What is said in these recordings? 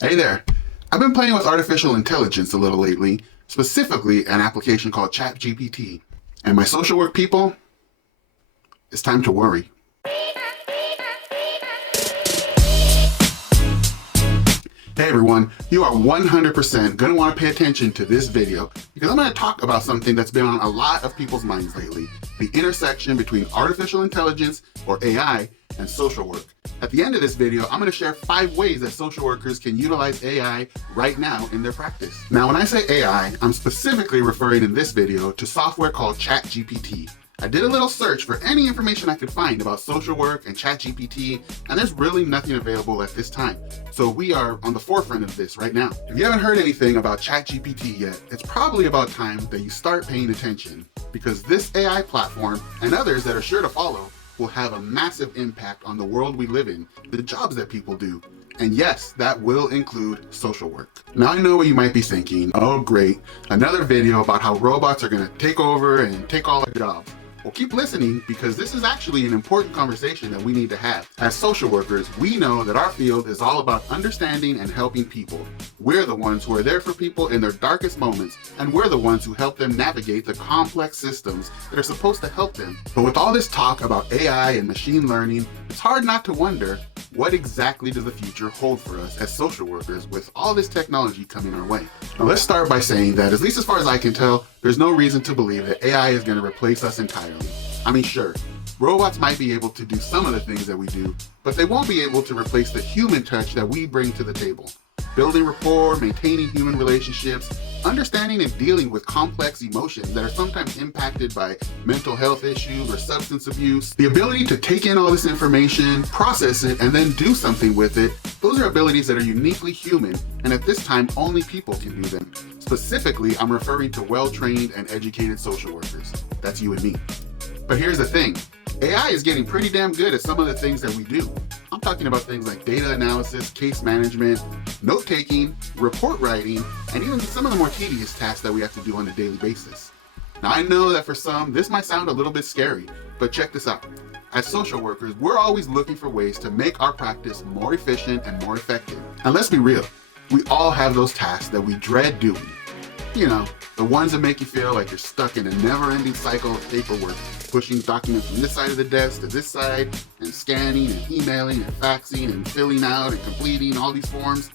Hey there. I've been playing with artificial intelligence a little lately, specifically an application called ChatGPT. And my social work people, it's time to worry. Hey everyone, you are 100% going to want to pay attention to this video because I'm going to talk about something that's been on a lot of people's minds lately, the intersection between artificial intelligence, or AI, and social work. At the end of this video, I'm going to share 5 ways that social workers can utilize AI right now in their practice. Now, when I say AI, I'm specifically referring in this video to software called ChatGPT. I did a little search for any information I could find about social work and ChatGPT, and there's really nothing available at this time. So we are on the forefront of this right now. If you haven't heard anything about ChatGPT yet, it's probably about time that you start paying attention, because this AI platform and others that are sure to follow will have a massive impact on the world we live in, the jobs that people do. And yes, that will include social work. Now I know what you might be thinking, oh great, another video about how robots are gonna take over and take all our jobs. Well, keep listening, because this is actually an important conversation that we need to have. As social workers, we know that our field is all about understanding and helping people. We're the ones who are there for people in their darkest moments, and we're the ones who help them navigate the complex systems that are supposed to help them. But with all this talk about AI and machine learning, it's hard not to wonder, what exactly does the future hold for us as social workers with all this technology coming our way? Now let's start by saying that, at least as far as I can tell, there's no reason to believe that AI is going to replace us entirely. I mean, sure, robots might be able to do some of the things that we do, but they won't be able to replace the human touch that we bring to the table. Building rapport, maintaining human relationships, understanding and dealing with complex emotions that are sometimes impacted by mental health issues or substance abuse. The ability to take in all this information, process it, and then do something with it, those are abilities that are uniquely human, and at this time, only people can do them. Specifically, I'm referring to well-trained and educated social workers. That's you and me. But here's the thing, AI is getting pretty damn good at some of the things that we do. I'm talking about things like data analysis, case management, note-taking, report writing, and even some of the more tedious tasks that we have to do on a daily basis. Now I know that for some, this might sound a little bit scary, but check this out. As social workers, we're always looking for ways to make our practice more efficient and more effective. And let's be real, we all have those tasks that we dread doing. You know, the ones that make you feel like you're stuck in a never-ending cycle of paperwork, pushing documents from this side of the desk to this side, and scanning and emailing and faxing and filling out and completing all these forms.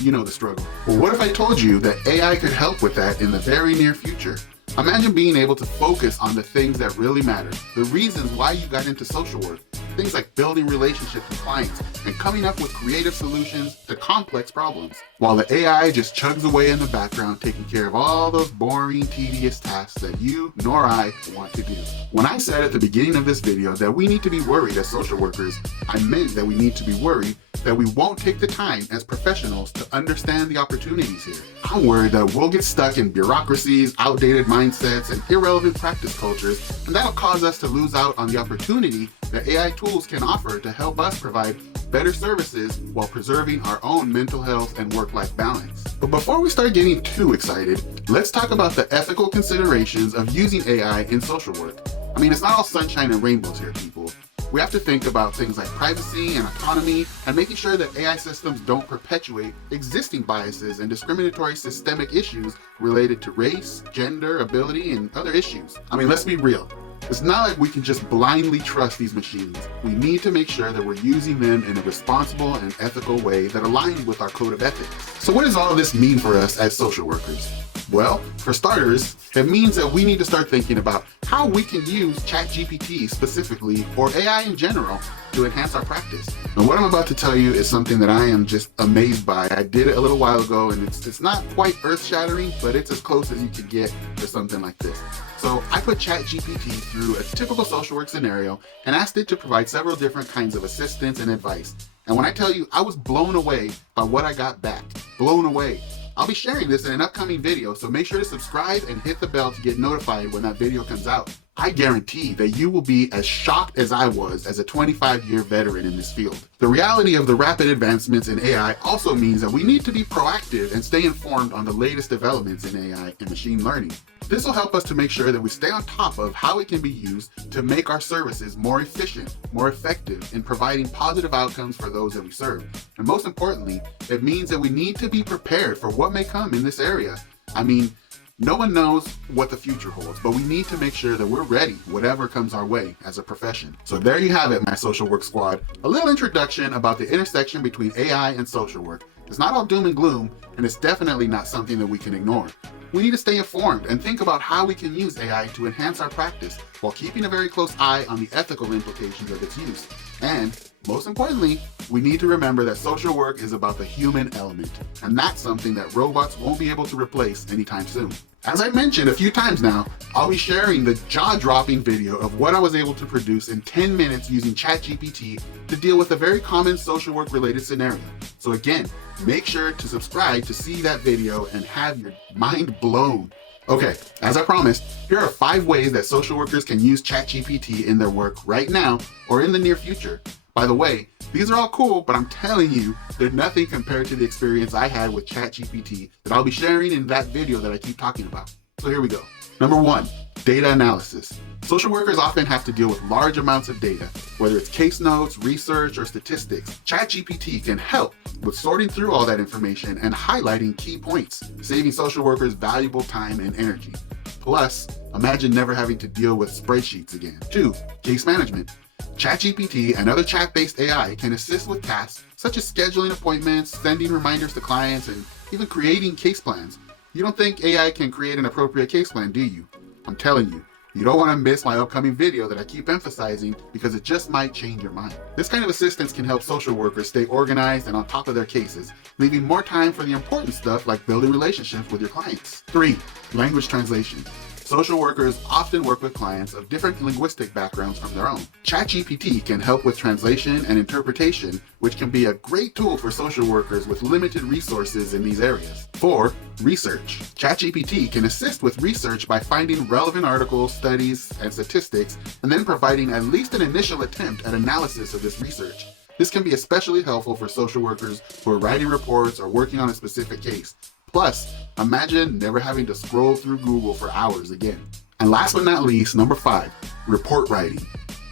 You know the struggle. Well, what if I told you that AI could help with that in the very near future? Imagine being able to focus on the things that really matter, the reasons why you got into social work, things like building relationships with clients and coming up with creative solutions to complex problems, while the AI just chugs away in the background, taking care of all those boring, tedious tasks that you nor I want to do. When I said at the beginning of this video that we need to be worried as social workers, I meant that we need to be worried that we won't take the time as professionals to understand the opportunities here. I'm worried that we'll get stuck in bureaucracies, outdated mindsets, and irrelevant practice cultures, and that'll cause us to lose out on the opportunity that AI tools can offer to help us provide better services while preserving our own mental health and work-life balance. But before we start getting too excited, let's talk about the ethical considerations of using AI in social work. I mean, it's not all sunshine and rainbows here, people. We have to think about things like privacy and autonomy, and making sure that AI systems don't perpetuate existing biases and discriminatory systemic issues related to race, gender, ability, and other issues. I mean, let's be real. It's not like we can just blindly trust these machines. We need to make sure that we're using them in a responsible and ethical way that aligns with our code of ethics. So what does all of this mean for us as social workers? Well, for starters, it means that we need to start thinking about how we can use ChatGPT specifically, or AI in general, to enhance our practice. Now, what I'm about to tell you is something that I am just amazed by. I did it a little while ago, and it's not quite earth-shattering, but it's as close as you could get for something like this. So I put ChatGPT through a typical social work scenario and asked it to provide several different kinds of assistance and advice. And when I tell you, I was blown away by what I got back. Blown away. I'll be sharing this in an upcoming video, so make sure to subscribe and hit the bell to get notified when that video comes out. I guarantee that you will be as shocked as I was as a 25-year veteran in this field. The reality of the rapid advancements in AI also means that we need to be proactive and stay informed on the latest developments in AI and machine learning. This will help us to make sure that we stay on top of how it can be used to make our services more efficient, more effective in providing positive outcomes for those that we serve. And most importantly, it means that we need to be prepared for what may come in this area. I mean, no one knows what the future holds, but we need to make sure that we're ready, whatever comes our way as a profession. So there you have it, my social work squad. A little introduction about the intersection between AI and social work. It's not all doom and gloom, and it's definitely not something that we can ignore. We need to stay informed and think about how we can use AI to enhance our practice while keeping a very close eye on the ethical implications of its use. And most importantly, we need to remember that social work is about the human element, and that's something that robots won't be able to replace anytime soon. As I mentioned a few times now, I'll be sharing the jaw-dropping video of what I was able to produce in 10 minutes using ChatGPT to deal with a very common social work related scenario. So again, make sure to subscribe to see that video and have your mind blown. Okay, as I promised, here are 5 ways that social workers can use ChatGPT in their work right now or in the near future. By the way, these are all cool, but I'm telling you, they're nothing compared to the experience I had with ChatGPT that I'll be sharing in that video that I keep talking about. So here we go. Number 1, data analysis. Social workers often have to deal with large amounts of data, whether it's case notes, research, or statistics. ChatGPT can help with sorting through all that information and highlighting key points, saving social workers valuable time and energy. Plus, imagine never having to deal with spreadsheets again. 2, case management. ChatGPT and other chat-based AI can assist with tasks such as scheduling appointments, sending reminders to clients, and even creating case plans. You don't think AI can create an appropriate case plan, do you? I'm telling you, you don't want to miss my upcoming video that I keep emphasizing because it just might change your mind. This kind of assistance can help social workers stay organized and on top of their cases, leaving more time for the important stuff like building relationships with your clients. 3, language translation. Social workers often work with clients of different linguistic backgrounds from their own. ChatGPT can help with translation and interpretation, which can be a great tool for social workers with limited resources in these areas. 4, research. ChatGPT can assist with research by finding relevant articles, studies, and statistics, and then providing at least an initial attempt at analysis of this research. This can be especially helpful for social workers who are writing reports or working on a specific case. Plus, imagine never having to scroll through Google for hours again. And last but not least, number 5, report writing.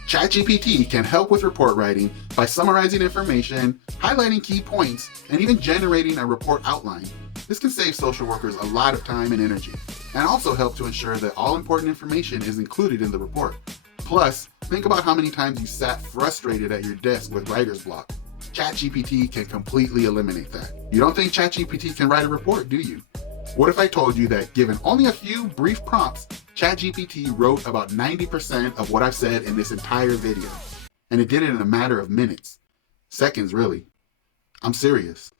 ChatGPT can help with report writing by summarizing information, highlighting key points, and even generating a report outline. This can save social workers a lot of time and energy, and also help to ensure that all important information is included in the report. Plus, think about how many times you sat frustrated at your desk with writer's block. ChatGPT can completely eliminate that. You don't think ChatGPT can write a report, do you? What if I told you that given only a few brief prompts, ChatGPT wrote about 90% of what I've said in this entire video? And it did it in a matter of minutes. Seconds, really. I'm serious.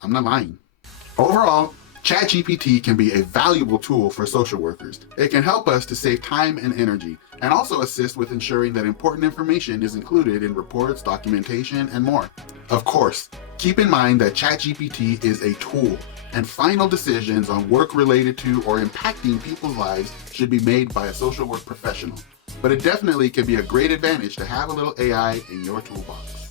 I'm not lying. Overall, ChatGPT can be a valuable tool for social workers. It can help us to save time and energy, and also assist with ensuring that important information is included in reports, documentation, and more. Of course, keep in mind that ChatGPT is a tool, and final decisions on work related to or impacting people's lives should be made by a social work professional. But it definitely can be a great advantage to have a little AI in your toolbox.